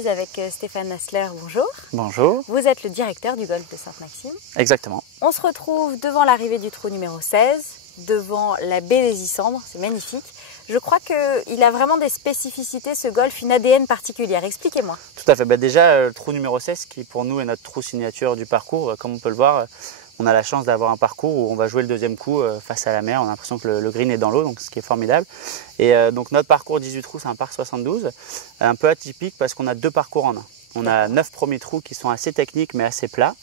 suis avec Stéphane Hassler, bonjour. Bonjour. Vous êtes le directeur du golf de Sainte-Maxime. Exactement. On se retrouve devant l'arrivée du trou numéro 16, devant la baie des Issambres, c'est magnifique. Je crois qu'il a vraiment des spécificités, ce golf, une ADN particulière. Expliquez-moi. Tout à fait. Déjà, le trou numéro 16, qui pour nous est notre trou signature du parcours, comme on peut le voir, on a la chance d'avoir un parcours où on va jouer le deuxième coup face à la mer. On a l'impression que le green est dans l'eau, donc ce qui est formidable. Et donc notre parcours 18 trous, c'est un par 72, un peu atypique parce qu'on a deux parcours en un. On a 9 premiers trous qui sont assez techniques mais assez plats,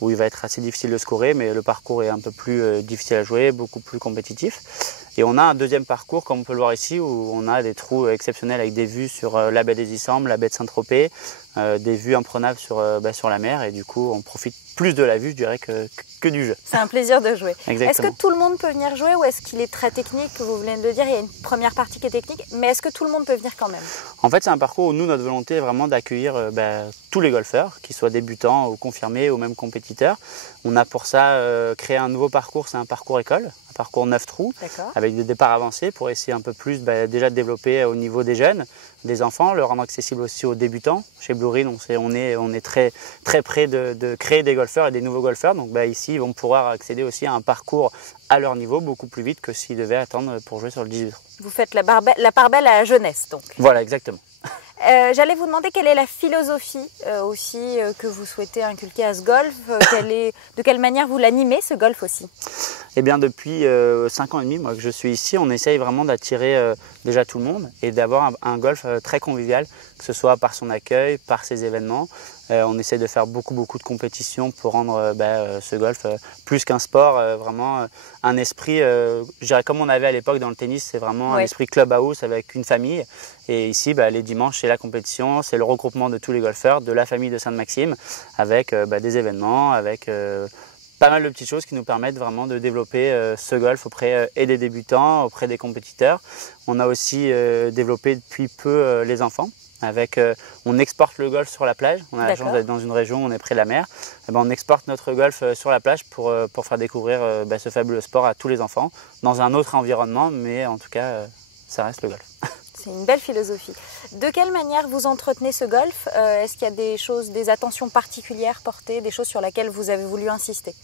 où il va être assez difficile de scorer, mais le parcours est un peu plus difficile à jouer, beaucoup plus compétitif. Et on a un deuxième parcours, comme on peut le voir ici, où on a des trous exceptionnels avec des vues sur la baie des Issambres, la baie de Saint-Tropez, des vues imprenables sur la mer, et du coup on profite plus de la vue, je dirais, que du jeu. C'est un plaisir de jouer. Est-ce Exactement. que tout le monde peut venir jouer ou est-ce qu'il est très technique? Vous venez de le dire, il y a une première partie qui est technique, mais est-ce que tout le monde peut venir quand même? En fait, c'est un parcours où nous, notre volonté est vraiment d'accueillir tous les golfeurs, qu'ils soient débutants ou confirmés ou même compétiteurs. On a pour ça créé un nouveau parcours, c'est un parcours école, un parcours 9 trous, avec des départs avancés pour essayer un peu plus déjà de développer au niveau des jeunes, des enfants, le rendre accessible aussi aux débutants. Chez Blue Green, on est très près de créer des golfeurs et des nouveaux golfeurs. Donc ici, ils vont pouvoir accéder aussi à un parcours à leur niveau beaucoup plus vite que s'ils devaient attendre pour jouer sur le 18 trous. Vous faites la part belle à la jeunesse, donc. Voilà, exactement. J'allais vous demander quelle est la philosophie aussi que vous souhaitez inculquer à ce golf, de quelle manière vous l'animez ce golf aussi? Eh bien depuis 5 ans et demi moi, que je suis ici, on essaye vraiment d'attirer déjà tout le monde et d'avoir un golf très convivial, que ce soit par son accueil, par ses événements. On essaie de faire beaucoup de compétitions pour rendre ce golf plus qu'un sport, vraiment un esprit, je dirais comme on avait à l'époque dans le tennis, c'est vraiment un esprit clubhouse avec une famille. Et ici, les dimanches, c'est la compétition, c'est le regroupement de tous les golfeurs, de la famille de Sainte-Maxime, avec des événements, avec pas mal de petites choses qui nous permettent vraiment de développer ce golf auprès et des débutants, auprès des compétiteurs. On a aussi développé depuis peu les enfants. On exporte le golf sur la plage. On a la chance d'être dans une région où on est près de la mer. On exporte notre golf sur la plage pour faire découvrir ce fabuleux sport à tous les enfants, dans un autre environnement, mais en tout cas, ça reste le golf. C'est une belle philosophie. De quelle manière vous entretenez ce golf? Est-ce qu'il y a des attentions particulières portées, des choses sur lesquelles vous avez voulu insister?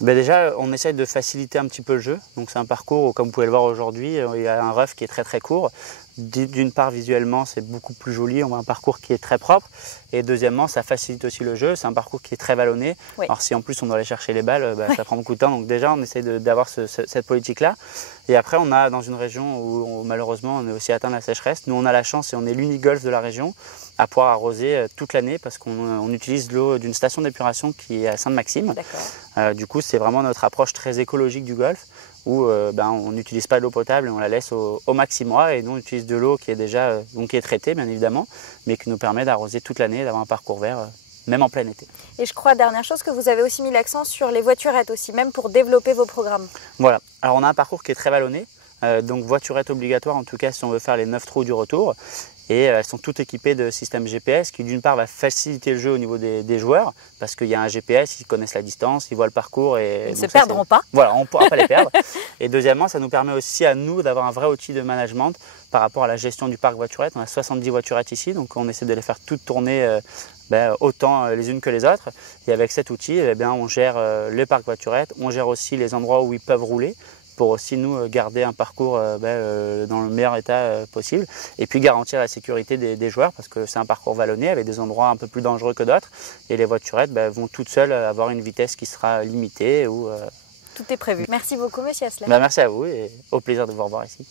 Déjà, on essaye de faciliter un petit peu le jeu. Donc c'est un parcours où, comme vous pouvez le voir aujourd'hui, il y a un rough qui est très court. D'une part, visuellement, c'est beaucoup plus joli. On voit un parcours qui est très propre. Et deuxièmement, ça facilite aussi le jeu. C'est un parcours qui est très vallonné. Alors si en plus on doit aller chercher les balles, ça prend beaucoup de temps. Donc déjà, on essaie d'avoir cette politique-là. Et après, on a dans une région où malheureusement, on est aussi atteint de la sécheresse. Nous, on a la chance et on est l'unique golf de la région à pouvoir arroser toute l'année parce qu'on utilise l'eau d'une station d'épuration qui est à Sainte-Maxime. Du coup, c'est vraiment notre approche très écologique du golf où on n'utilise pas l'eau potable et on la laisse au maximois. Et nous, on utilise de l'eau qui est déjà qui est traitée, bien évidemment, mais qui nous permet d'arroser toute l'année, d'avoir un parcours vert, même en plein été. Et je crois, dernière chose, que vous avez aussi mis l'accent sur les voiturettes aussi, même pour développer vos programmes. Voilà. Alors, on a un parcours qui est très vallonné. Donc voiturette obligatoire en tout cas si on veut faire les 9 trous du retour et elles sont toutes équipées de système GPS qui d'une part va faciliter le jeu au niveau des joueurs parce qu'il y a un GPS, ils connaissent la distance, ils voient le parcours et ils ne se perdront pas. Voilà, on ne pourra pas les perdre. Et deuxièmement, ça nous permet aussi à nous d'avoir un vrai outil de management par rapport à la gestion du parc voiturette. On a 70 voiturettes ici, donc on essaie de les faire toutes tourner autant les unes que les autres. Et avec cet outil, on gère le parc voiturette, on gère aussi les endroits où ils peuvent rouler pour aussi nous garder un parcours dans le meilleur état possible et puis garantir la sécurité des joueurs parce que c'est un parcours vallonné avec des endroits un peu plus dangereux que d'autres et les voiturettes vont toutes seules avoir une vitesse qui sera limitée. Tout est prévu. Merci beaucoup, monsieur Hassler. Merci à vous et au plaisir de vous revoir ici.